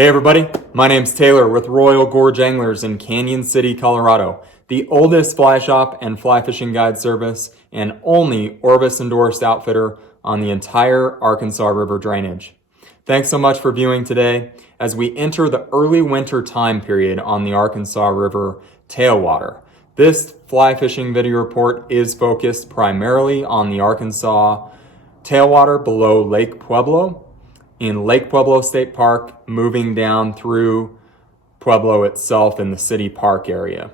Hey everybody, my name's Taylor with Royal Gorge Anglers in Canyon City, Colorado, the oldest fly shop and fly fishing guide service and only Orvis endorsed outfitter on the entire Arkansas River drainage. Thanks so much for viewing today as we enter the early winter time period on the Arkansas River tailwater. This fly fishing video report is focused primarily on the Arkansas tailwater below Lake Pueblo, in Lake Pueblo State Park, moving down through Pueblo itself in the city park area.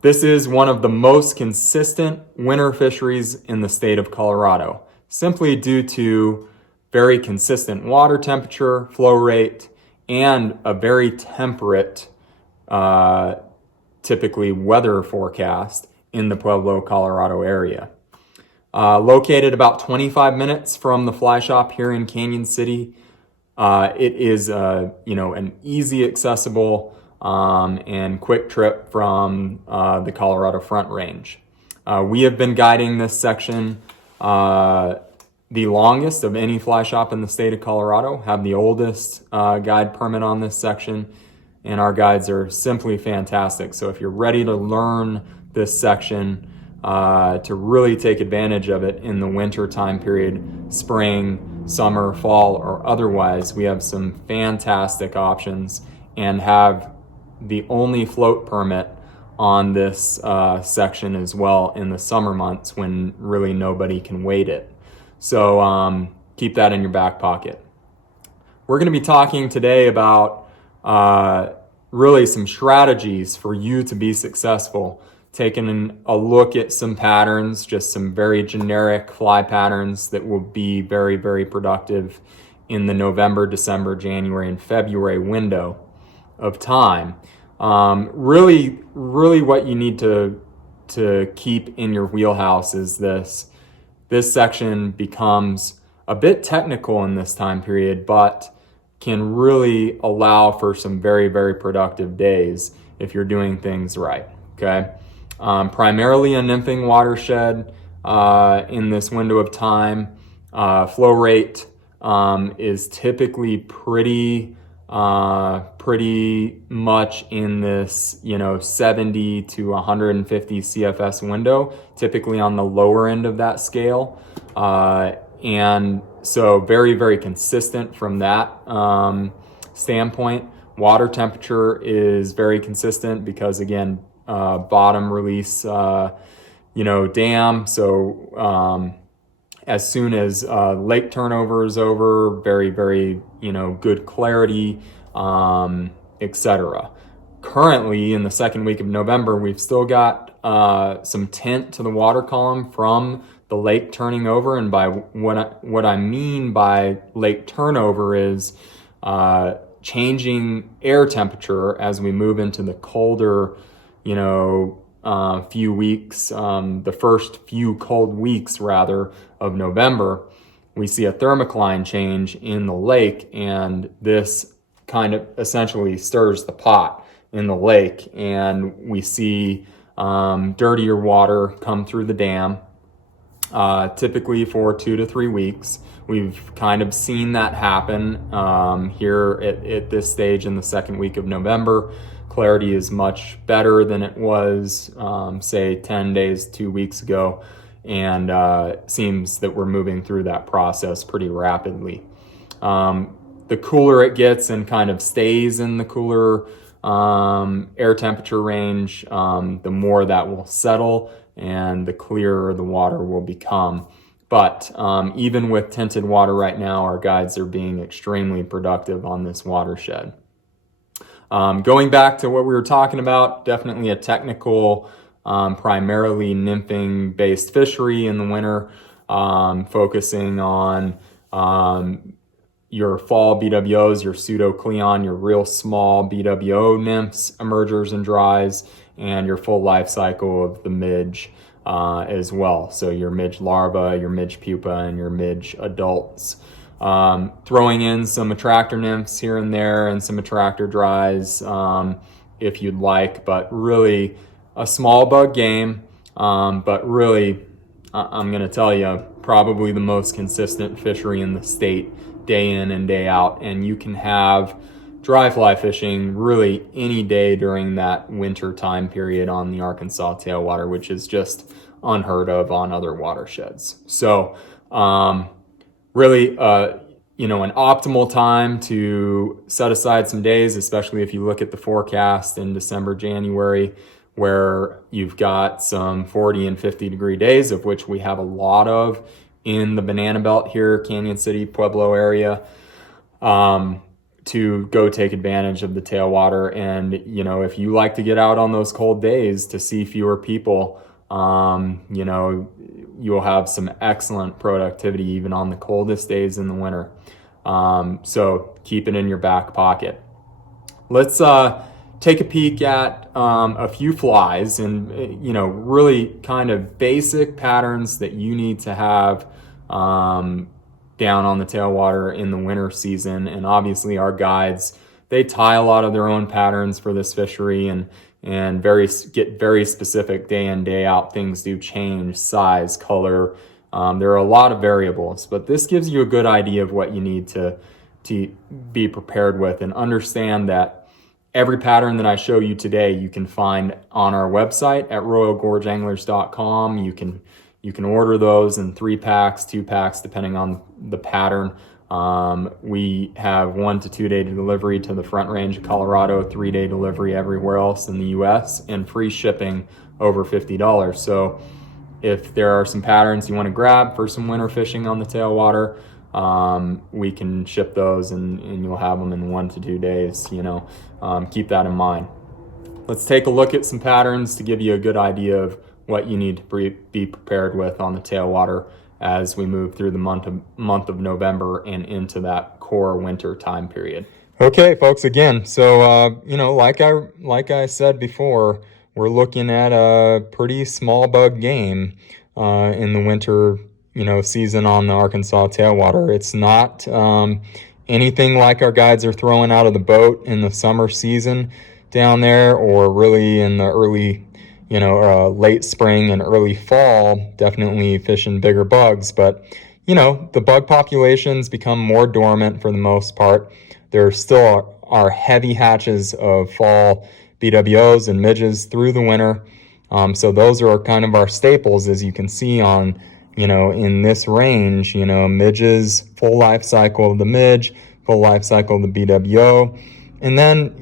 This is one of the most consistent winter fisheries in the state of Colorado, simply due to very consistent water temperature, flow rate, and a very temperate, typically weather forecast in the Pueblo, Colorado area. Located about 25 minutes from the fly shop here in Canyon City, it is an easy accessible and quick trip from the Colorado Front Range. We have been guiding this section the longest of any fly shop in the state of Colorado, have the oldest guide permit on this section, and our guides are simply fantastic. So if you're ready to learn this section, to really take advantage of it in the winter time period, spring, summer, fall, or otherwise, we have some fantastic options and have the only float permit on this section as well in the summer months when really nobody can wade it. So keep that in your back pocket. We're going to be talking today about really some strategies for you to be successful, taking a look at some patterns, just some very generic fly patterns that will be very, very productive in the November, December, January, and February window of time. Really what you need to keep in your wheelhouse is this. This section becomes a bit technical in this time period, but can really allow for some very, very productive days if you're doing things right, okay? Primarily a nymphing watershed in this window of time. Flow rate is typically pretty much in this 70 to 150 CFS window, typically on the lower end of that scale, and so very, very consistent from that standpoint. Water temperature is very consistent because, again, bottom release, dam. So as soon as lake turnover is over, very, very, good clarity, etc. Currently, in the second week of November, we've still got some tint to the water column from the lake turning over. And by what I mean by lake turnover is changing air temperature as we move into the colder few weeks, the first few cold weeks rather of November, we see a thermocline change in the lake, and this kind of essentially stirs the pot in the lake, and we see dirtier water come through the dam, typically for 2 to 3 weeks. We've kind of seen that happen here at this stage in the second week of November. Clarity is much better than it was, say, 10 days, 2 weeks ago, and seems that we're moving through that process pretty rapidly. The cooler it gets and kind of stays in the cooler air temperature range, the more that will settle and the clearer the water will become. But even with tinted water right now, our guides are being extremely productive on this watershed. Going back to what we were talking about, definitely a technical, primarily nymphing based fishery in the winter, focusing on your fall BWOs, your pseudo-cleon, your real small BWO nymphs, emergers and dries, and your full life cycle of the midge as well. So your midge larva, your midge pupa, and your midge adults. Throwing in some attractor nymphs here and there and some attractor dries if you'd like, but really a small bug game, but really I'm going to tell you, probably the most consistent fishery in the state, day in and day out. And you can have dry fly fishing really any day during that winter time period on the Arkansas tailwater, which is just unheard of on other watersheds. So really, an optimal time to set aside some days, especially if you look at the forecast in December, January, where you've got some 40 and 50 degree days, of which we have a lot of in the Banana Belt here, Canyon City, Pueblo area, to go take advantage of the tailwater. And, if you like to get out on those cold days to see fewer people, you'll have some excellent productivity even on the coldest days in the winter. So keep it in your back pocket. Let's take a peek at a few flies and, really kind of basic patterns that you need to have down on the tailwater in the winter season. And obviously our guides, they tie a lot of their own patterns for this fishery and get very specific day in, day out. Things do change, size, color. There are a lot of variables, but this gives you a good idea of what you need to be prepared with, and understand that every pattern that I show you today, you can find on our website at royalgorgeanglers.com. You can order those in 3 packs, 2 packs, depending on the pattern. We have 1 to 2 day delivery to the Front Range of Colorado, 3-day delivery everywhere else in the US, and free shipping over $50. So if there are some patterns you want to grab for some winter fishing on the tailwater, we can ship those and you'll have them in 1 to 2 days. Keep that in mind. Let's take a look at some patterns to give you a good idea of what you need to be prepared with on the tailwater as we move through the month of November and into that core winter time period. Okay, folks, again, so like I said before, we're looking at a pretty small bug game in the winter season on the Arkansas tailwater. It's not anything like our guides are throwing out of the boat in the summer season down there, or really in the early late spring and early fall, definitely fishing bigger bugs. But, the bug populations become more dormant for the most part. There still are heavy hatches of fall BWOs and midges through the winter. So those are kind of our staples, as you can see on, in this range, midges, full life cycle of the midge, full life cycle of the BWO. And then,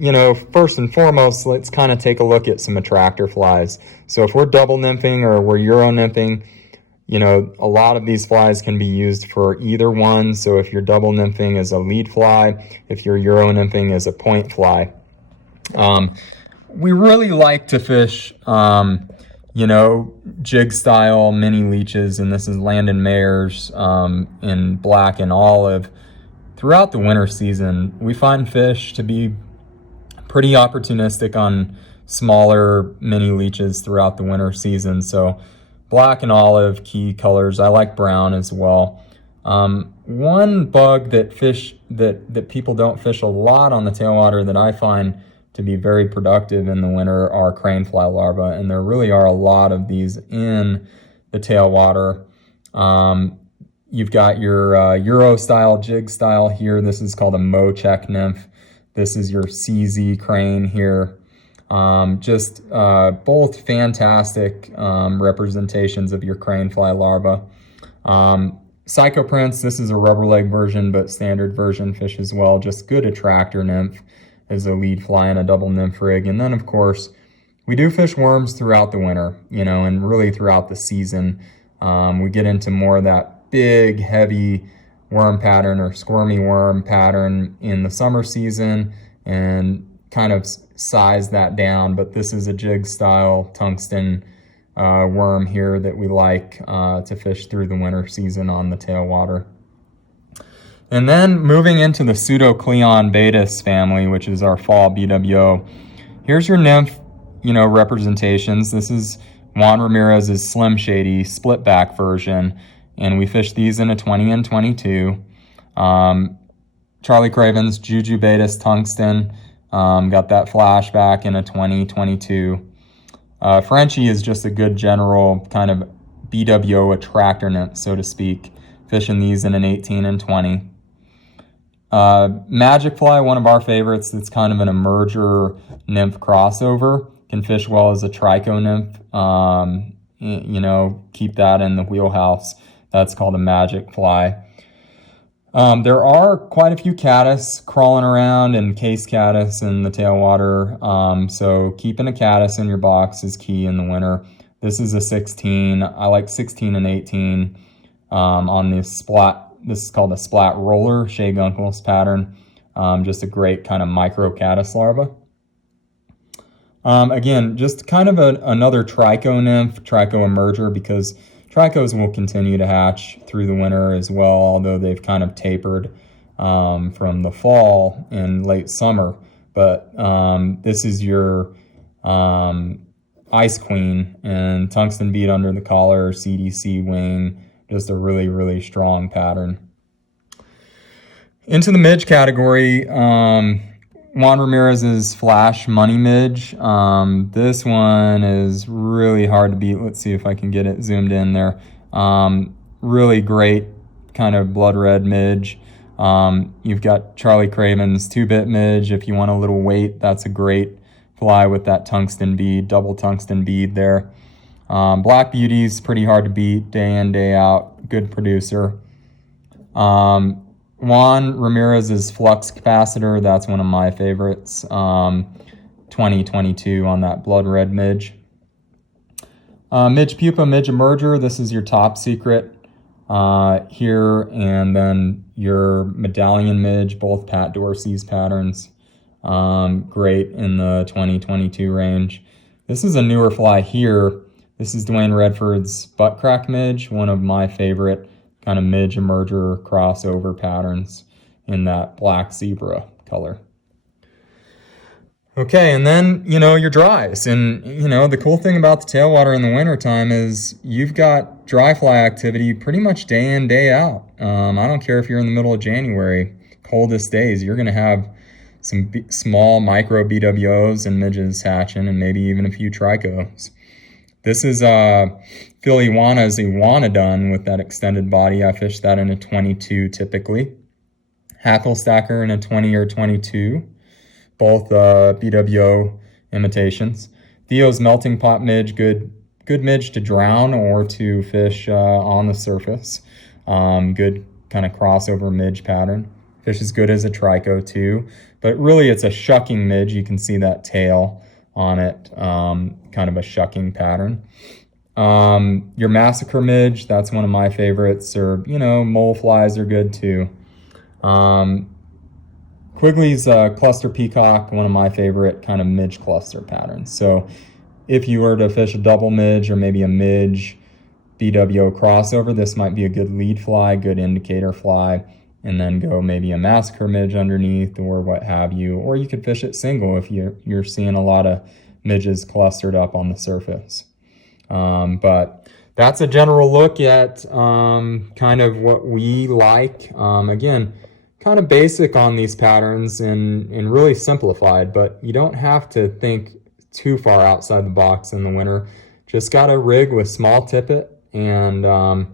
first and foremost, let's kind of take a look at some attractor flies. So if we're double nymphing or we're Euro nymphing, a lot of these flies can be used for either one. So if you're double nymphing as a lead fly, if you're Euro nymphing as a point fly. We really like to fish, jig style mini leeches, and this is Landon Mayer's in black and olive. Throughout the winter season, we find fish to be pretty opportunistic on smaller mini leeches throughout the winter season. So black and olive, key colors. I like brown as well. One bug that people don't fish a lot on the tailwater that I find to be very productive in the winter are crane fly larvae, and there really are a lot of these in the tailwater. You've got your Euro style, jig style here. This is called a Mocheck nymph. This is your CZ crane here. Both fantastic representations of your crane fly larva. Psycho Prince, this is a rubber leg version, but standard version fish as well. Just good attractor nymph as a lead fly in a double nymph rig. And then, of course, we do fish worms throughout the winter, and really throughout the season. We get into more of that big, heavy worm pattern or squirmy worm pattern in the summer season and kind of size that down. But this is a jig style tungsten worm here that we like to fish through the winter season on the tailwater. And then moving into the Pseudocleon Baetis family, which is our fall BWO. Here's your nymph, representations. This is Juan Ramirez's Slim Shady split back version, and we fish these in a 20 and 22. Charlie Craven's Juju Baetis tungsten, got that flashback in a 20, 22. Frenchie is just a good general kind of BWO attractor nymph, so to speak, fishing these in an 18 and 20. Magic fly, one of our favorites. It's kind of an emerger nymph crossover. Can fish well as a trico nymph. Keep that in the wheelhouse. That's called a magic fly. There are quite a few caddis crawling around, and case caddis in the tailwater. So keeping a caddis in your box is key in the winter. This is a 16. I like 16 and 18 on this splat. This is called a splat roller, Shea Gunkel's pattern. Just a great kind of micro caddis larva. Again, just kind of another trico nymph, trico emerger, because tricos will continue to hatch through the winter as well, although they've kind of tapered from the fall and late summer. But this is your Ice Queen and tungsten bead under the collar, CDC wing, just a really, really strong pattern. Into the midge category, Juan Ramirez's Flash Money Midge. This one is really hard to beat. Let's see if I can get it zoomed in there. Really great kind of blood red midge. You've got Charlie Craven's 2-bit midge. If you want a little weight, that's a great fly with that tungsten bead, double tungsten bead there. Black Beauty's pretty hard to beat day in, day out. Good producer. Juan Ramirez's Flux Capacitor, that's one of my favorites. 2022 on that blood red midge. Midge Pupa, Midge Emerger, this is your top secret here, and then your Medallion Midge, both Pat Dorsey's patterns. Great in the 2022 range. This is a newer fly here. This is Dwayne Redford's Butt Crack Midge, one of my favorite kind of midge emerger crossover patterns in that black zebra color. Okay, and then, your dries. And, the cool thing about the tailwater in the wintertime is you've got dry fly activity pretty much day in, day out. I don't care if you're in the middle of January, coldest days, you're going to have some small micro BWOs and midges hatching, and maybe even a few tricos. This is Phil Iwana's Iguanodon with that extended body. I fish that in a 22 typically. Hackle Stacker in a 20 or 22. Both BWO imitations. Theo's Melting Pot Midge, good midge to drown or to fish on the surface. Good kind of crossover midge pattern. Fish is good as a trico too, but really it's a shucking midge. You can see that tail on it, kind of a shucking pattern. Your Massacre Midge, that's one of my favorites, or, mole flies are good too. Quigley's Cluster Peacock, one of my favorite kind of midge cluster patterns. So if you were to fish a double midge or maybe a midge BWO crossover, this might be a good lead fly, good indicator fly, and then go maybe a Massacre Midge underneath or what have you. Or you could fish it single if you're seeing a lot of midges clustered up on the surface. But that's a general look at kind of what we like. Again, kind of basic on these patterns and really simplified, but you don't have to think too far outside the box in the winter. Just got to rig with small tippet and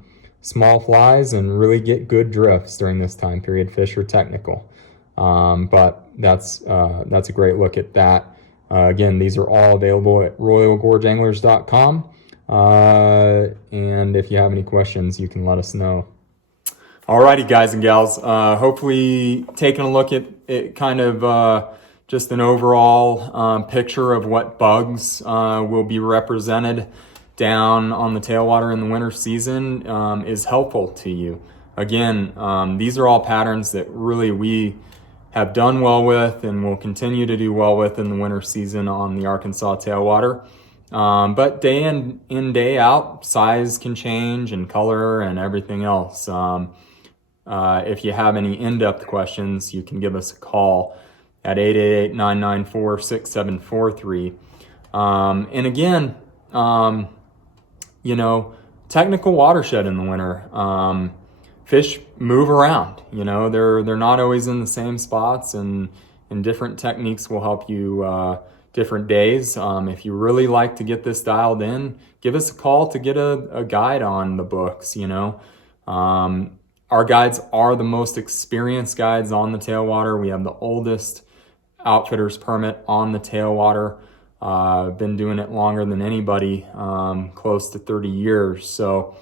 small flies and really get good drifts during this time period. Fish are technical, but that's a great look at that. Again, these are all available at royalgorgeanglers.com. And if you have any questions, you can let us know. Alrighty, guys and gals. Hopefully taking a look at it, kind of just an overall picture of what bugs will be represented down on the tailwater in the winter season is helpful to you. Again, these are all patterns that really we have done well with and will continue to do well with in the winter season on the Arkansas tailwater. But day in, day out, size can change and color and everything else. If you have any in-depth questions, you can give us a call at 888-994-6743. And again, technical watershed in the winter. Fish move around, they're not always in the same spots, and different techniques will help you different days. If you really like to get this dialed in, give us a call to get a guide on the books, Our guides are the most experienced guides on the Tailwater. We have the oldest outfitter's permit on the Tailwater. Been doing it longer than anybody, close to 30 years. So,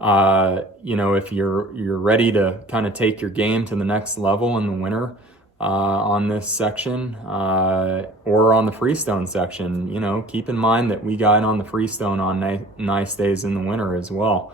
if you're ready to kind of take your game to the next level in the winter, on this section, or on the freestone section, keep in mind that we guide on the freestone on nice days in the winter as well.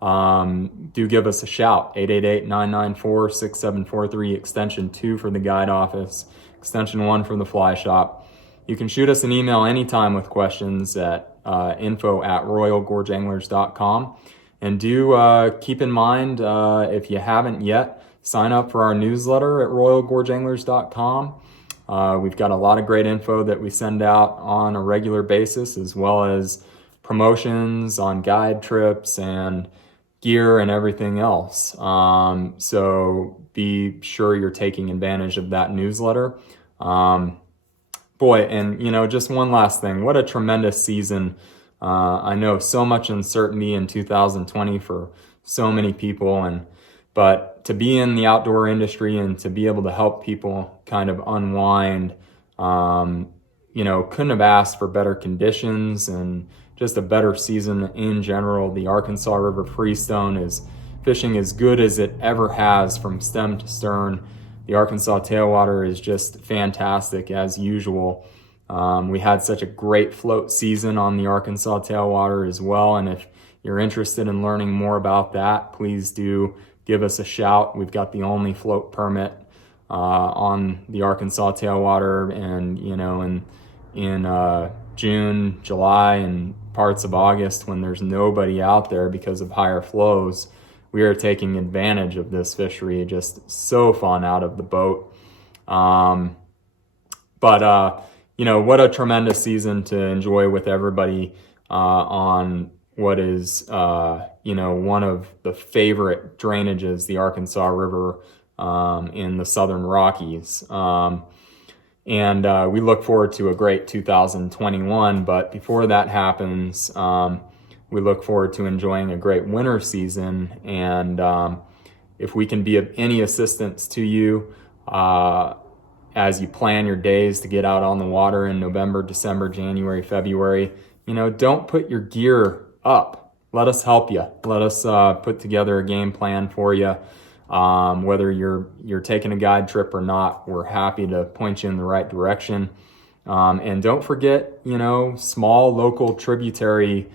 Do give us a shout, 888-994-6743, extension 2 for the guide office, extension 1 for the fly shop. You can shoot us an email anytime with questions at info@royalgorgeanglers.com. And do keep in mind, if you haven't yet, sign up for our newsletter at royalgorgeanglers.com. We've got a lot of great info that we send out on a regular basis, as well as promotions on guide trips and gear and everything else. So be sure you're taking advantage of that newsletter. Just one last thing. What a tremendous season. I know so much uncertainty in 2020 for so many people, but to be in the outdoor industry and to be able to help people kind of unwind, couldn't have asked for better conditions and just a better season in general. The Arkansas River Freestone is fishing as good as it ever has from stem to stern. The Arkansas Tailwater is just fantastic as usual. We had such a great float season on the Arkansas Tailwater as well. And if you're interested in learning more about that, please do give us a shout. We've got the only float permit on the Arkansas Tailwater, and in June, July, and parts of August, when there's nobody out there because of higher flows, we are taking advantage of this fishery. Just so fun out of the boat. What a tremendous season to enjoy with everybody on what is, one of the favorite drainages, the Arkansas River in the Southern Rockies. We look forward to a great 2021. But before that happens, we look forward to enjoying a great winter season. And if we can be of any assistance to you as you plan your days to get out on the water in November, December, January, February, don't put your gear up. Let us help you. Let us put together a game plan for you. Whether you're taking a guide trip or not, we're happy to point you in the right direction. And don't forget, small local tributary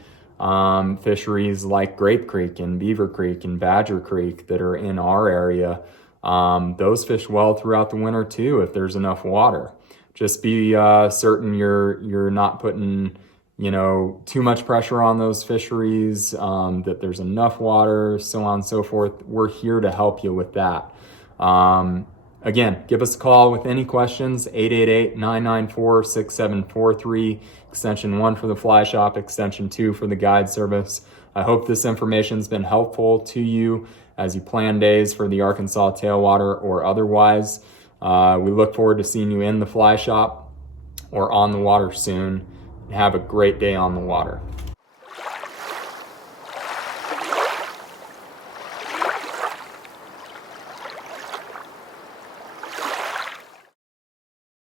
fisheries like Grape Creek and Beaver Creek and Badger Creek that are in our area. Those fish well throughout the winter too, if there's enough water. Just be certain you're not putting too much pressure on those fisheries, that there's enough water, so on and so forth. We're here to help you with that. Again, give us a call with any questions, 888-994-6743, extension 1 for the fly shop, extension 2 for the guide service. I hope this information's been helpful to you as you plan days for the Arkansas Tailwater or otherwise. We look forward to seeing you in the fly shop or on the water soon. Have a great day on the water.